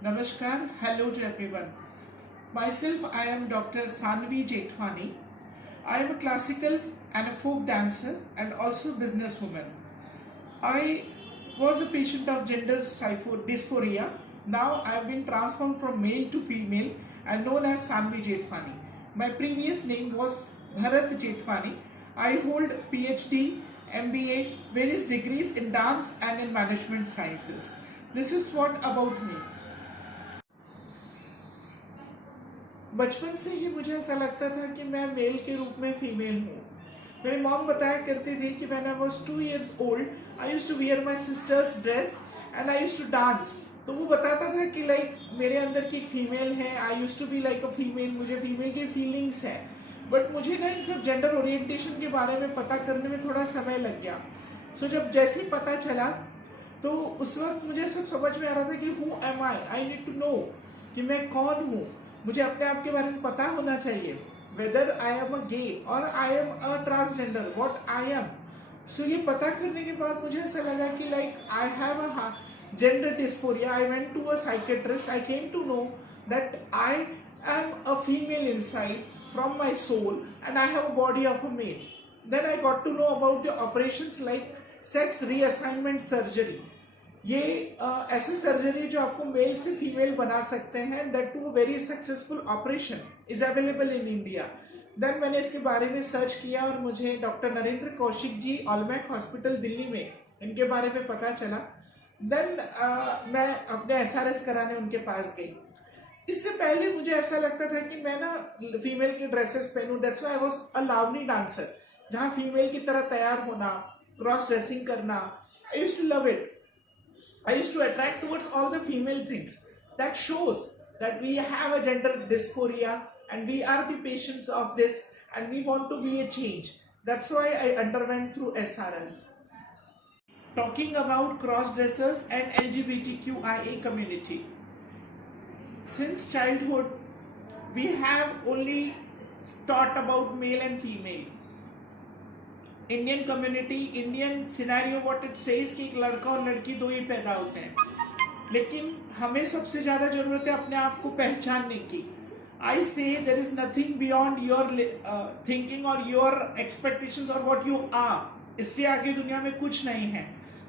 Namaskar, hello to everyone. Myself, I am Dr. Sanvi Jethwani. I am a classical and a folk dancer and also businesswoman. I was a patient of gender dysphoria. Now I have been transformed from male to female and known as Sanvi Jethwani. My previous name was Bharat Jethwani. I hold PhD, MBA, various degrees in dance and in management sciences. This is what about me. बचपन से ही मुझे ऐसा लगता था कि मैं मेल के रूप में फीमेल हूँ. मेरी मॉम बताया करती थी कि when I was 2 years old I used to wear my sister's dress and I used to dance. तो वो बताता था कि लाइक मेरे अंदर की एक फीमेल है, I used to be like a female, मुझे फीमेल की फीलिंग्स है. बट मुझे ना इन सब जेंडर ओरिएंटेशन के बारे में पता करने में थोड़ा समय लग गया. सो जब जैसे ही पता चला तो उस वक्त मुझे सब समझ में आ रहा था कि who am I need to know कि मैं कौन हूँ. मुझे अपने आप के बारे में पता होना चाहिए, whether I am a gay और I am a transgender, what I am. So ये पता करने के बाद मुझे ऐसा लगा कि like I have a gender dysphoria. I went to a psychiatrist. I came to know that I am a female inside from my soul and I have a body of a male. Then I got to know about the operations like sex reassignment surgery. ये ऐसे सर्जरी जो आपको मेल से फीमेल बना सकते हैं, that too very successful operation is available in India. Then मैंने इसके बारे में सर्च किया और मुझे डॉक्टर नरेंद्र कौशिक जी ऑलमैक हॉस्पिटल दिल्ली में इनके बारे में पता चला. देन मैं अपने SRS कराने उनके पास गई. इससे पहले मुझे ऐसा लगता था कि मैं ना फीमेल के ड्रेसेस पहनूं. That's why I was a Lavani dancer, जहाँ फीमेल की तरह तैयार होना, क्रॉस ड्रेसिंग करना, I used to love it. I used to attract towards all the female things. That shows that we have a gender dysphoria and we are the patients of this and we want to be a change. That's why I underwent through SRS. Talking about cross-dressers and LGBTQIA community. Since childhood, we have only taught about male and female. Indian community, Indian scenario what it says कि एक लड़का और लड़की दो ही पैदा होते हैं, लेकिन हमें सबसे ज़्यादा ज़रूरत है अपने आप को पहचानने की. आई से there is nothing beyond your thinking और योर एक्सपेक्टेशंस और व्हाट यू आर. इससे आगे दुनिया में कुछ नहीं है.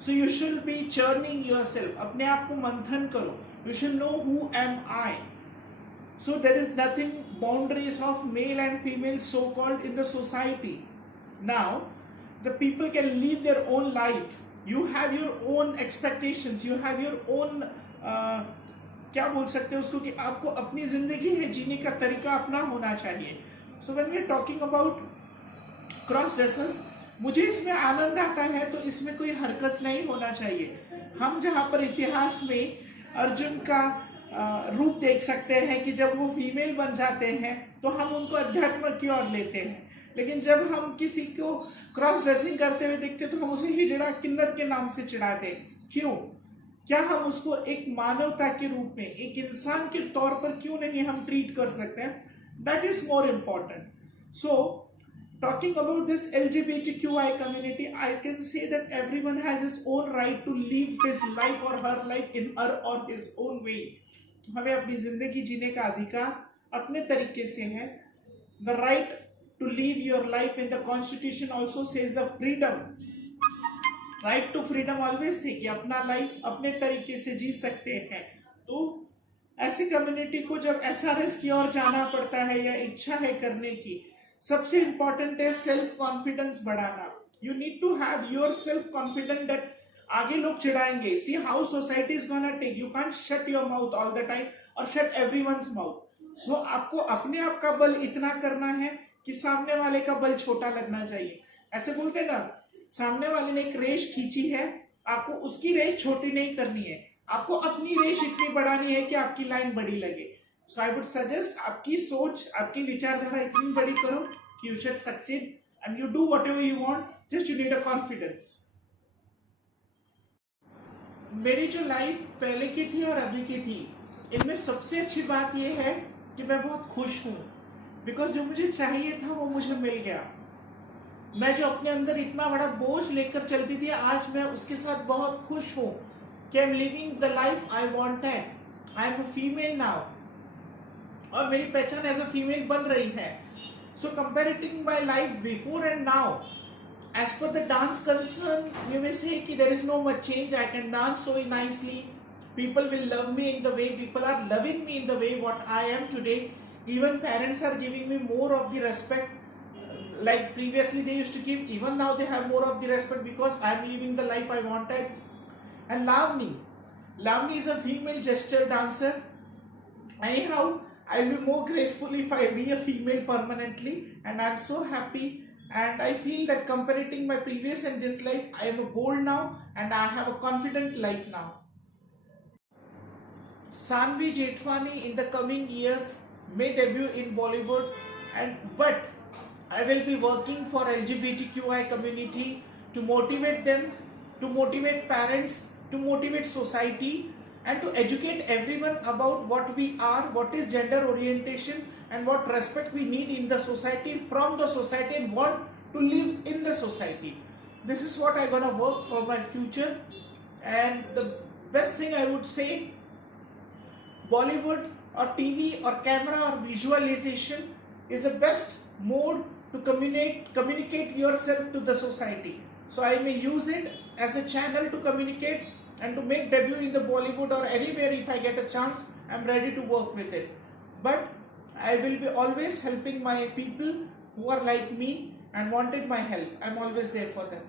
So you should be churning your self. अपने आप को मंथन करो. You should know who am I. So there is nothing boundaries of male and female so called in the society. Now the people can live their own life. You have your own expectations, you have your own क्या बोल सकते हैं उसको, कि आपको अपनी जिंदगी है जीने का तरीका अपना होना चाहिए. So when we are talking about cross dressers, मुझे इसमें आनंद आता है, तो इसमें कोई हरकत नहीं होना चाहिए. हम जहाँ पर इतिहास में अर्जुन का रूप देख सकते हैं कि जब वो फीमेल बन जाते हैं तो हम उनको अध्यात्म की ओर लेते हैं, लेकिन जब हम किसी को क्रॉस ड्रेसिंग करते हुए देखते तो हम उसे हिजड़ा किन्नर के नाम से चिढ़ाते. क्यों? क्या हम उसको एक मानवता के रूप में, एक इंसान के तौर पर क्यों नहीं हम ट्रीट कर सकते हैं? That is more important. So talking about this LGBTQI community, I can say that everyone has his own right to live his life or her life in her or his own way. हमें अपनी जिंदगी जीने का अधिकार अपने तरीके से है. The right to live your life in the constitution also says the freedom. Right to freedom always say कि अपना लाइफ अपने तरीके से जी सकते हैं. तो ऐसी कम्युनिटी को जब SRS की ओर जाना पड़ता है या इच्छा है करने की, सबसे इंपॉर्टेंट है सेल्फ कॉन्फिडेंस बढ़ाना. You need to have your self confident that आगे लोग चिढ़ाएंगे. See how society is gonna take. You can't shut your mouth all the time और शट एवरीवन्स माउथ. सो आपको अपने आप का बल इतना करना है कि सामने वाले का बल छोटा लगना चाहिए. ऐसे बोलते ना, सामने वाले ने एक रेस खींची है, आपको उसकी रेस छोटी नहीं करनी है, आपको अपनी रेस इतनी बढ़ानी है कि आपकी लाइन बड़ी लगे. सो आई वुड सजेस्ट आपकी सोच, आपकी विचारधारा इतनी बड़ी करो कि you should succeed and you do whatever you want. Just you need a confidence. मेरी जो लाइफ पहले की थी और अभी की थी, इनमें सबसे अच्छी बात यह है कि मैं बहुत खुश हूँ. बिकॉज जो मुझे चाहिए था वो मुझे मिल गया. मैं जो अपने अंदर इतना बड़ा बोझ लेकर चलती थी, आज मैं उसके साथ बहुत खुश हूँ कि I am living the life I wanted. I am a female now, और मेरी पहचान एज अ फीमेल बन रही है. So comparing my life before and now, as per the dance concern, you may say कि there is no much change. I can dance so nicely. People will love me in the way, people are loving me in the way what I am today. Even parents are giving me more of the respect. Like previously they used to give, even now they have more of the respect because I am living the life I wanted. And Lavni is a female gesture dancer. Anyhow, I'll be more graceful if I be a female permanently, and I'm so happy. And I feel that comparing my previous and this life, I am bold now and I have a confident life now. Sanvi Jethwani in the coming years may debut in Bollywood, but I will be working for LGBTQI community to motivate them, to motivate parents, to motivate society, and to educate everyone about what we are, what is gender orientation, and what respect we need in the society, from the society, and what to live in the society. This is what I'm gonna work for my future. And the best thing I would say, Bollywood or TV or camera or visualization is the best mode to communicate yourself to the society. So I may use it as a channel to communicate and to make debut in the Bollywood or anywhere. If I get a chance, I'm ready to work with it. But I will be always helping my people who are like me and wanted my help. I'm always there for them.